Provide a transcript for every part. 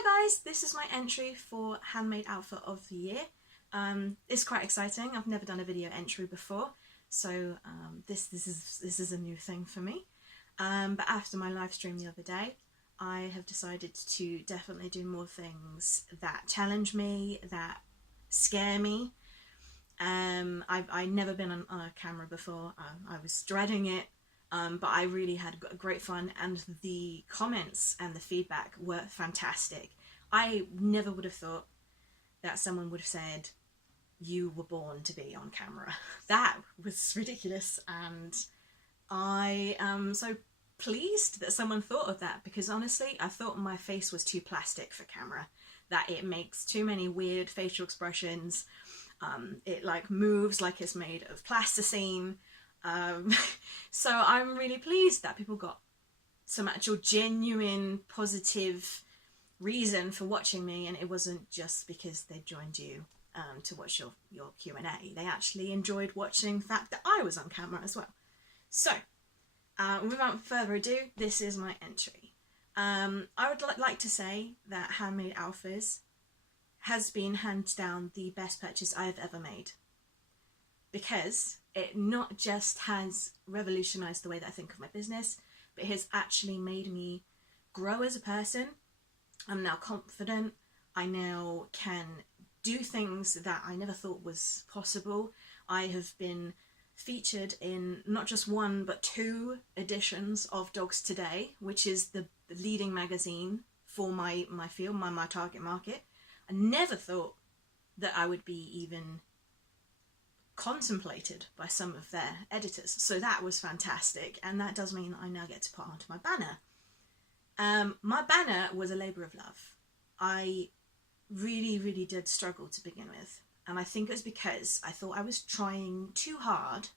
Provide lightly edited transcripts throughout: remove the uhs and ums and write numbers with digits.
Hi guys, this is my entry for Handmade Outfit of the Year. It's quite exciting. I've never done a video entry before, so this is a new thing for me. But after my live stream the other day, I have decided to definitely do more things that challenge me, that scare me. I've never been on a camera before. I was dreading it. But I really had great fun, and the comments and the feedback were fantastic. I never would have thought that someone would have said, you were born to be on camera. That was ridiculous, and I am so pleased that someone thought of that, because honestly I thought my face was too plastic for camera, that it makes too many weird facial expressions. It like moves like it's made of plasticine. So I'm really pleased that people got some actual genuine positive reason for watching me, and it wasn't just because they joined you to watch your Q&A. They actually enjoyed watching the fact that I was on camera as well. So without further ado, this is my entry. I would like to say that Handmade Alphas has been hands down the best purchase I have ever made, because it not just has revolutionised the way that I think of my business, but it has actually made me grow as a person. I'm now confident. I now can do things that I never thought was possible. I have been featured in not just one but 2 editions of Dogs Today, which is the leading magazine for my field, my target market. I never thought that I would be even contemplated by some of their editors, so that was fantastic, and that does mean that I now get to put onto my banner. My banner was a labour of love. I really did struggle to begin with, and I think it was because I thought I was trying too hard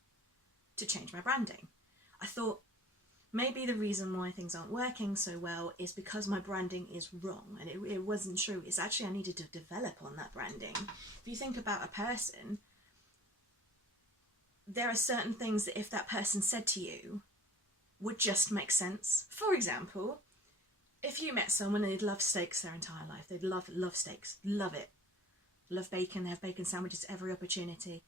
to change my branding. I thought maybe the reason why things aren't working so well is because my branding is wrong, and it wasn't true. It's actually I needed to develop on that branding. If you think about a person, there are certain things that if that person said to you would just make sense. For example, if you met someone and they'd love steaks their entire life, they'd love steaks, love it, love bacon, they have bacon sandwiches every opportunity,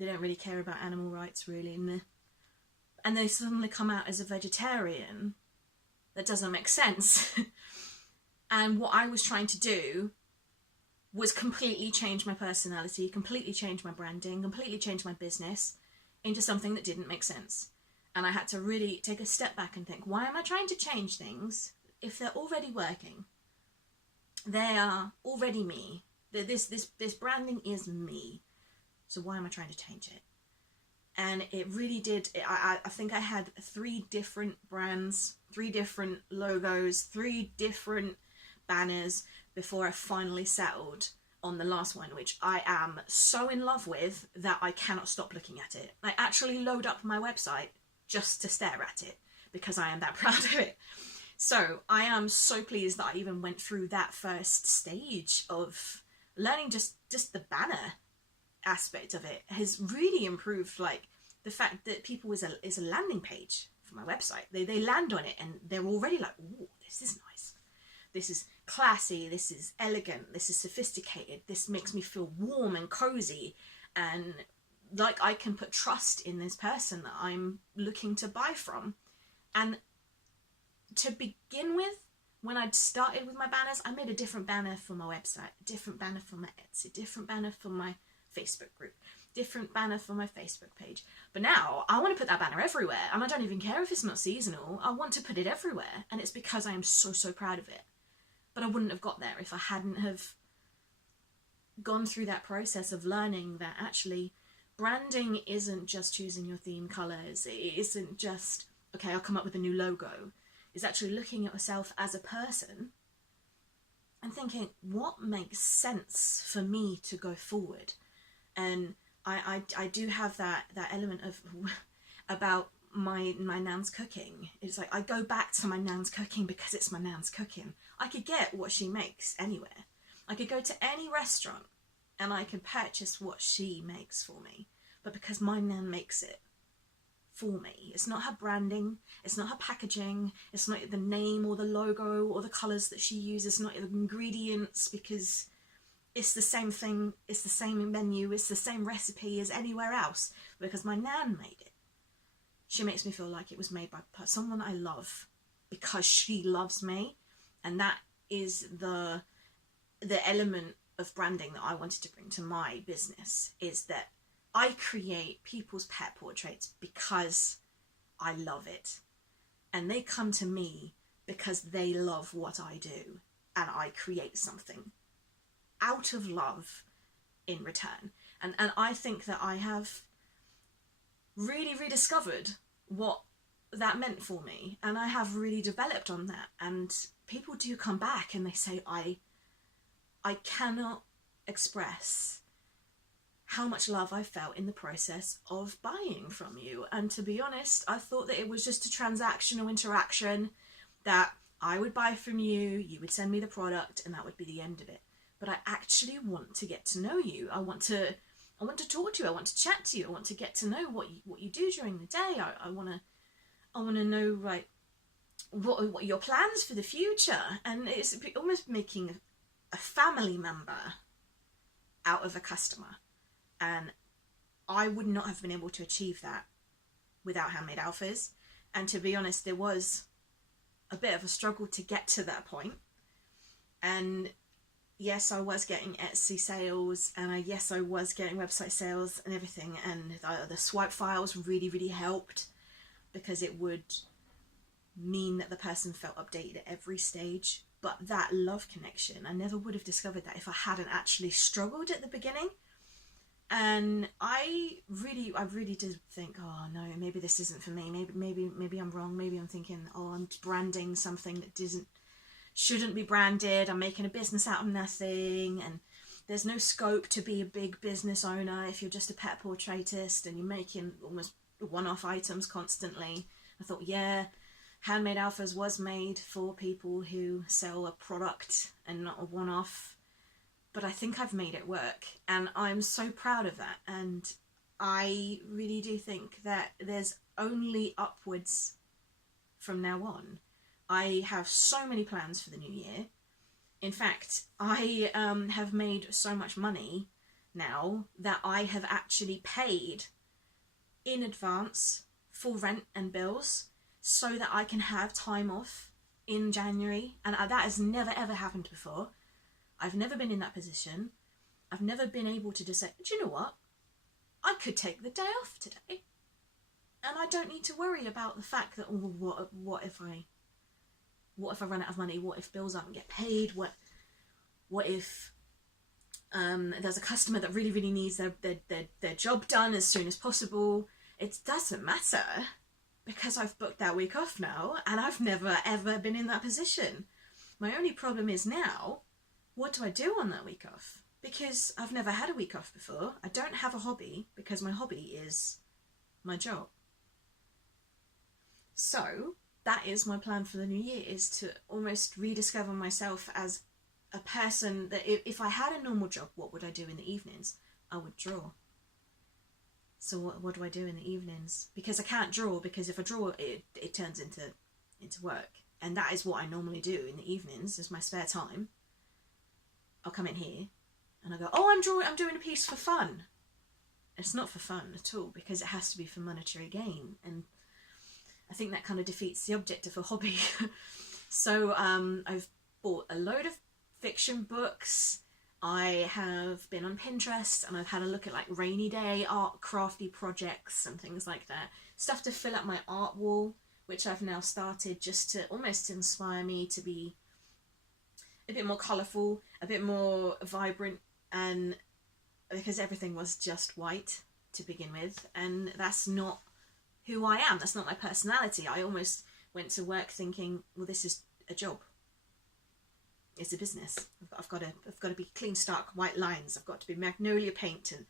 they don't really care about animal rights really, and they suddenly come out as a vegetarian, that doesn't make sense. And what I was trying to do was completely change my personality, completely change my branding, completely change my business into something that didn't make sense. And I had to really take a step back and think, why am I trying to change things if they're already working? They are already me. This branding is me. So why am I trying to change it? And it really did. I think I had 3 different brands, 3 different logos, 3 different banners before I finally settled on the last one, which I am so in love with that I cannot stop looking at it. I actually load up my website just to stare at it because I am that proud of it. So I am so pleased that I even went through that first stage of learning. Just the banner aspect of it has really improved. Like the fact that people is a landing page for my website. They land on it and they're already like, ooh, this is nice. This is classy, this is elegant, this is sophisticated, this makes me feel warm and cozy, and like I can put trust in this person that I'm looking to buy from. And to begin with, when I'd started with my banners, I made a different banner for my website, a different banner for my Etsy, different banner for my Facebook group, different banner for my Facebook page. But now I want to put that banner everywhere, and I don't even care if it's not seasonal. I want to put it everywhere, and it's because I am so proud of it. But I wouldn't have got there if I hadn't have gone through that process of learning that actually branding isn't just choosing your theme colours. It isn't just, okay, I'll come up with a new logo. It's actually looking at yourself as a person and thinking, what makes sense for me to go forward? And I do have that element of about my nan's cooking. It's like I go back to my nan's cooking because it's my nan's cooking. I could get what she makes anywhere. I could go to any restaurant and I could purchase what she makes for me. But because my nan makes it for me. It's not her branding, it's not her packaging, it's not the name or the logo or the colours that she uses, not the ingredients, because it's the same thing, it's the same menu, it's the same recipe as anywhere else, because my nan made it. She makes me feel like it was made by someone I love because she loves me, and that is the element of branding that I wanted to bring to my business, is that I create people's pet portraits because I love it, and they come to me because they love what I do, and I create something out of love in return. And I think that I have really rediscovered what that meant for me, and I have really developed on that, and people do come back and they say, I cannot express how much love I felt in the process of buying from you. And to be honest, I thought that it was just a transactional interaction, that I would buy from you, you would send me the product, and that would be the end of it. But I actually want to get to know you. I want to talk to you. I want to chat to you. I want to get to know what you do during the day. I want to know, like, what your plans for the future. And it's almost making a family member out of a customer. And I would not have been able to achieve that without Handmade Alphas. And to be honest, there was a bit of a struggle to get to that point. And yes, I was getting Etsy sales, and yes, I was getting website sales and everything. And the swipe files really, really helped, because it would mean that the person felt updated at every stage. But that love connection, I never would have discovered that if I hadn't actually struggled at the beginning. And I really did think, oh no, maybe this isn't for me. Maybe I'm wrong. Maybe I'm thinking, oh, I'm branding something that shouldn't be branded. I'm making a business out of nothing, and there's no scope to be a big business owner if you're just a pet portraitist and you're making almost one-off items constantly. I thought, yeah, Handmade Alphas was made for people who sell a product and not a one-off. But I think I've made it work, and I'm so proud of that. And I really do think that there's only upwards from now on. I have so many plans for the new year. In fact, I have made so much money now that I have actually paid in advance for rent and bills so that I can have time off in January. And that has never ever happened before. I've never been in that position. I've never been able to just say, do you know what? I could take the day off today, and I don't need to worry about the fact that, oh, what if I run out of money? What if bills aren't get paid? What if there's a customer that really, really needs their job done as soon as possible? It doesn't matter, because I've booked that week off now, and I've never ever been in that position. My only problem is now, what do I do on that week off? Because I've never had a week off before. I don't have a hobby, because my hobby is my job. So that is my plan for the new year, is to almost rediscover myself as a person that if I had a normal job, what would I do in the evenings? I would draw. So what do I do in the evenings? Because I can't draw, because if I draw, it turns into work. And that is what I normally do in the evenings, is my spare time. I'll come in here and I go, oh, I'm doing a piece for fun. It's not for fun at all, because it has to be for monetary gain. And I think that kind of defeats the object of a hobby. So I've bought a load of fiction books. I have been on Pinterest, and I've had a look at like rainy day art crafty projects and things like that. Stuff to fill up my art wall, which I've now started just to almost inspire me to be a bit more colourful, a bit more vibrant, and because everything was just white to begin with, and that's not who I am, that's not my personality. I almost went to work thinking, well, this is a job. It's a business. I've got to be clean, stark white lines. I've got to be magnolia paint, and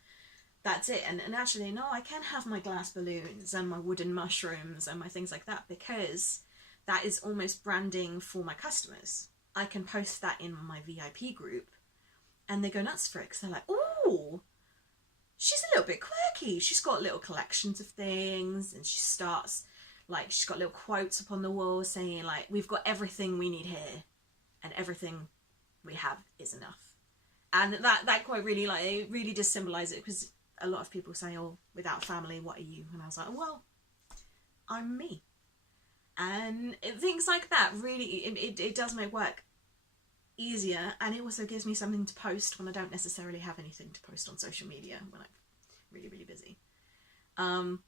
that's it. And actually, no, I can have my glass balloons and my wooden mushrooms and my things like that, because that is almost branding for my customers. I can post that in my VIP group, and they go nuts for it, because they're like, oh, she's a little bit quirky. She's got little collections of things, and she starts, like, she's got little quotes up on the wall saying, like, we've got everything we need here, and everything we have is enough. And that quote really, like, it really does symbolise it, because a lot of people say, oh, without family, what are you? And I was like, well, I'm me. And things like that really, it does make work easier, and it also gives me something to post when I don't necessarily have anything to post on social media, when I'm really, really busy. I'm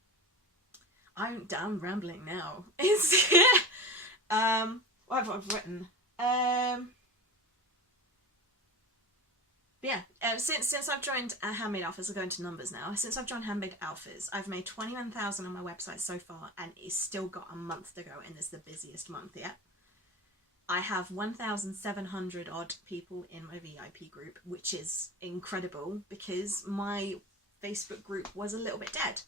rambling now. It's what have I written? Yeah, since I've joined Handmade Alphas, I'll go into numbers now. Since I've joined Handmade Alphas, I've made 21,000 on my website so far, and it's still got a month to go, and it's the busiest month yet. I have 1,700 odd people in my VIP group, which is incredible, because my Facebook group was a little bit dead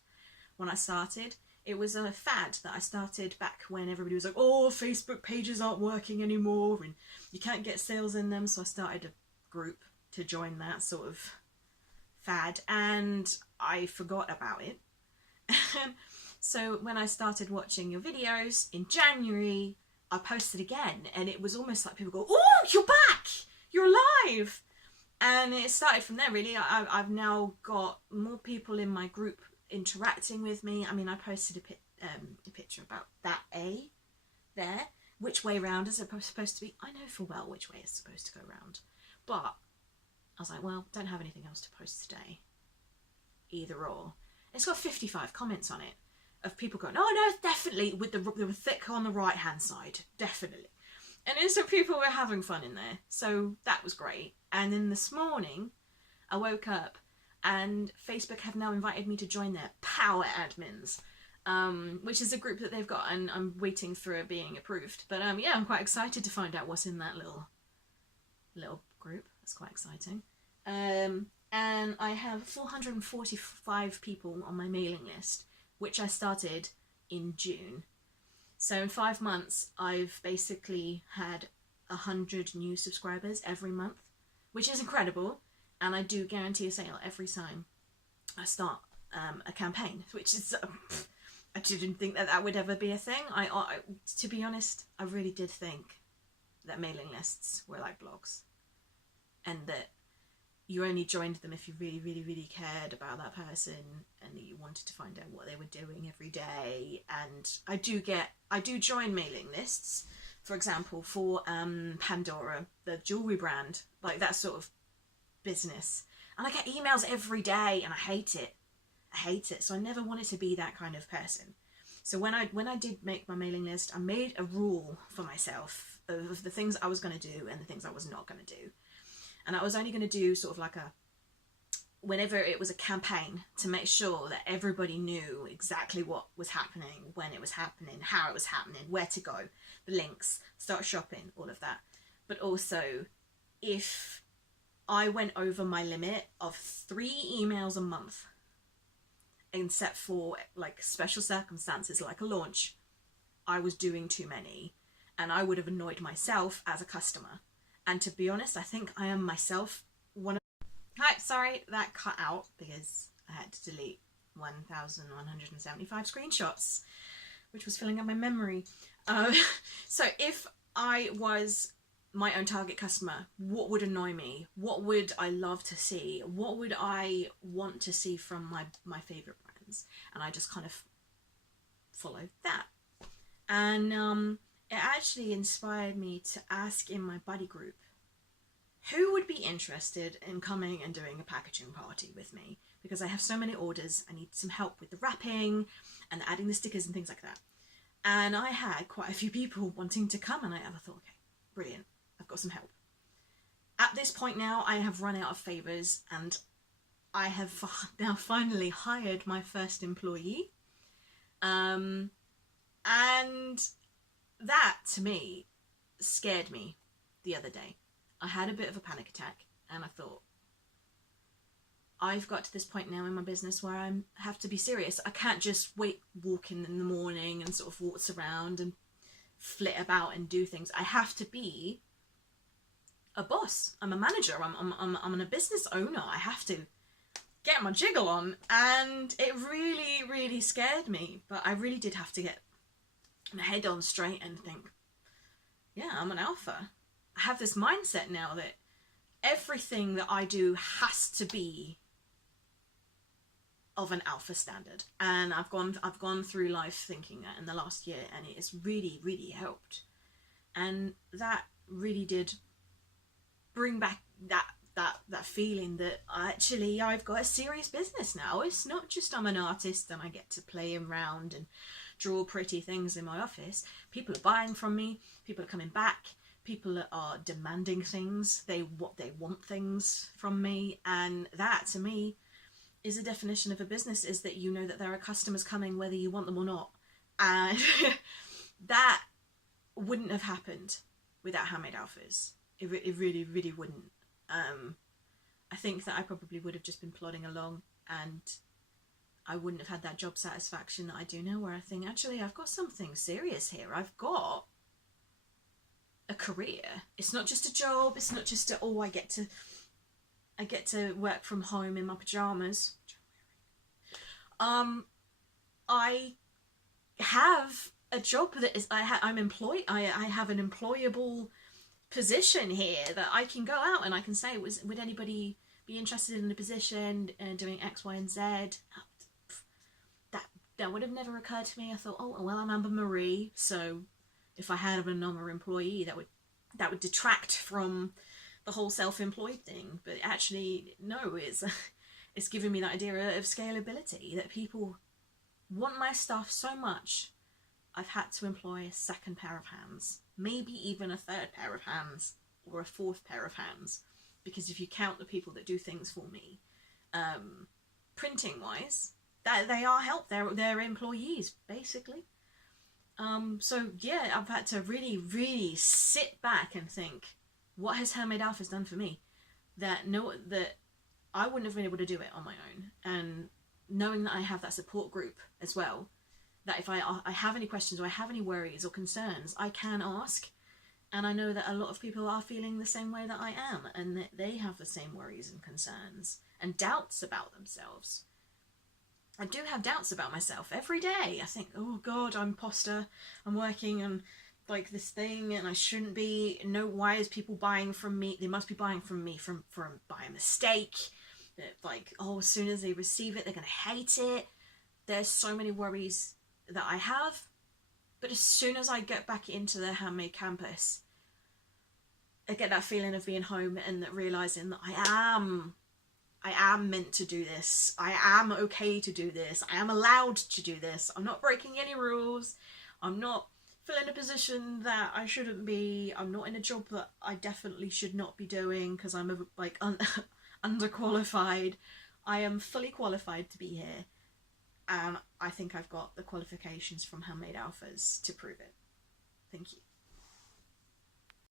when I started. It was a fad that I started back when everybody was like, oh, Facebook pages aren't working anymore and you can't get sales in them, so I started a group to join that sort of fad, and I forgot about it. So when I started watching your videos in January, I posted again, and it was almost like people go, oh, you're back, you're alive. And it started from there, really. I've now got more people in my group interacting with me. I mean, I posted a picture about that A there. Which way round is it supposed to be? I know full well which way it's supposed to go round, but I was like, well, don't have anything else to post today. Either or. It's got 55 comments on it of people going, oh no, definitely, with the thick on the right hand side, definitely. And so people were having fun in there, so that was great. And then this morning I woke up and Facebook have now invited me to join their power admins, which is a group that they've got, and I'm waiting for it being approved. But yeah, I'm quite excited to find out what's in that little group. That's quite exciting. And I have 445 people on my mailing list, which I started in June. So in 5 months, I've basically had 100 new subscribers every month, which is incredible. And I do guarantee a sale every time I start a campaign, which is, I didn't think that would ever be a thing. I, to be honest, I really did think that mailing lists were like blogs, and that you only joined them if you really, really, really cared about that person and that you wanted to find out what they were doing every day. And I do join mailing lists, for example, for Pandora, the jewellery brand, like that sort of business. And I get emails every day and I hate it. So I never wanted to be that kind of person. So when I did make my mailing list, I made a rule for myself of the things I was going to do and the things I was not going to do. And I was only going to do sort of like whenever it was a campaign, to make sure that everybody knew exactly what was happening, when it was happening, how it was happening, where to go, the links, start shopping, all of that. But also, if I went over my limit of 3 emails a month, except for like special circumstances like a launch, I was doing too many, and I would have annoyed myself as a customer. And to be honest, I think I am myself one of... Hi, sorry, that cut out because I had to delete 1,175 screenshots, which was filling up my memory. So if I was my own target customer, what would annoy me? What would I love to see? What would I want to see from my favourite brands? And I just kind of followed that. And it actually inspired me to ask in my buddy group who would be interested in coming and doing a packaging party with me, because I have so many orders. I need some help with the wrapping and adding the stickers and things like that. And I had quite a few people wanting to come, and I thought, okay, brilliant, I've got some help. At this point now, I have run out of favours, and I have now finally hired my first employee. And that, to me, scared me the other day. I had a bit of a panic attack, and I thought, I've got to this point now in my business where I have to be serious. I can't just walk in the morning and sort of waltz around and flit about and do things. I have to be a boss. I'm a manager. I'm a business owner. I have to get my jiggle on, and it really, really scared me. But I really did have to get my head on straight and think, yeah, I'm an alpha. I have this mindset now that everything that I do has to be of an alpha standard, and I've gone through life thinking that in the last year, and it has really, really helped. And that really did bring back that feeling that actually I've got a serious business now. It's not just I'm an artist and I get to play around and draw pretty things in my office. People are buying from me, people are coming back, people are demanding things, they want things from me, and that to me is a definition of a business, is that you know that there are customers coming whether you want them or not. And that wouldn't have happened without Handmade Alphas. It really, really wouldn't. I think that I probably would have just been plodding along, and I wouldn't have had that job satisfaction that I do now, where I think, actually, I've got something serious here. I've got a career. It's not just a job. It's not just I get to work from home in my pajamas. I have a job that is, I'm employed. I have an employable position here that I can go out and I can say, would anybody be interested in a position doing X, Y, and Z? That would have never occurred to me. I thought, oh well, I'm Amber Marie, so if I had another employee, that would detract from the whole self-employed thing. But actually, no, it's giving me that idea of scalability, that people want my stuff so much, I've had to employ a second pair of hands, maybe even a third pair of hands, or a fourth pair of hands, because if you count the people that do things for me, printing wise, that they are they're employees basically. So yeah, I've had to really, really sit back and think, what has Handmade Alphas done for me that I wouldn't have been able to do it on my own? And knowing that I have that support group as well, that if I have any questions or I have any worries or concerns, I can ask. And I know that a lot of people are feeling the same way that I am, and that they have the same worries and concerns and doubts about themselves. I do have doubts about myself every day. I think, oh God, I'm imposter. I'm working on like this thing and I shouldn't be. No, why is people buying from me? They must be buying from me from by a mistake. Like, oh, as soon as they receive it, they're going to hate it. There's so many worries that I have. But as soon as I get back into the Handmade campus, I get that feeling of being home and realising that I am meant to do this. I am okay to do this. I am allowed to do this. I'm not breaking any rules. I'm not filling a position that I shouldn't be. I'm not in a job that I definitely should not be doing because I'm underqualified. I am fully qualified to be here. And I think I've got the qualifications from Handmade Alphas to prove it. Thank you.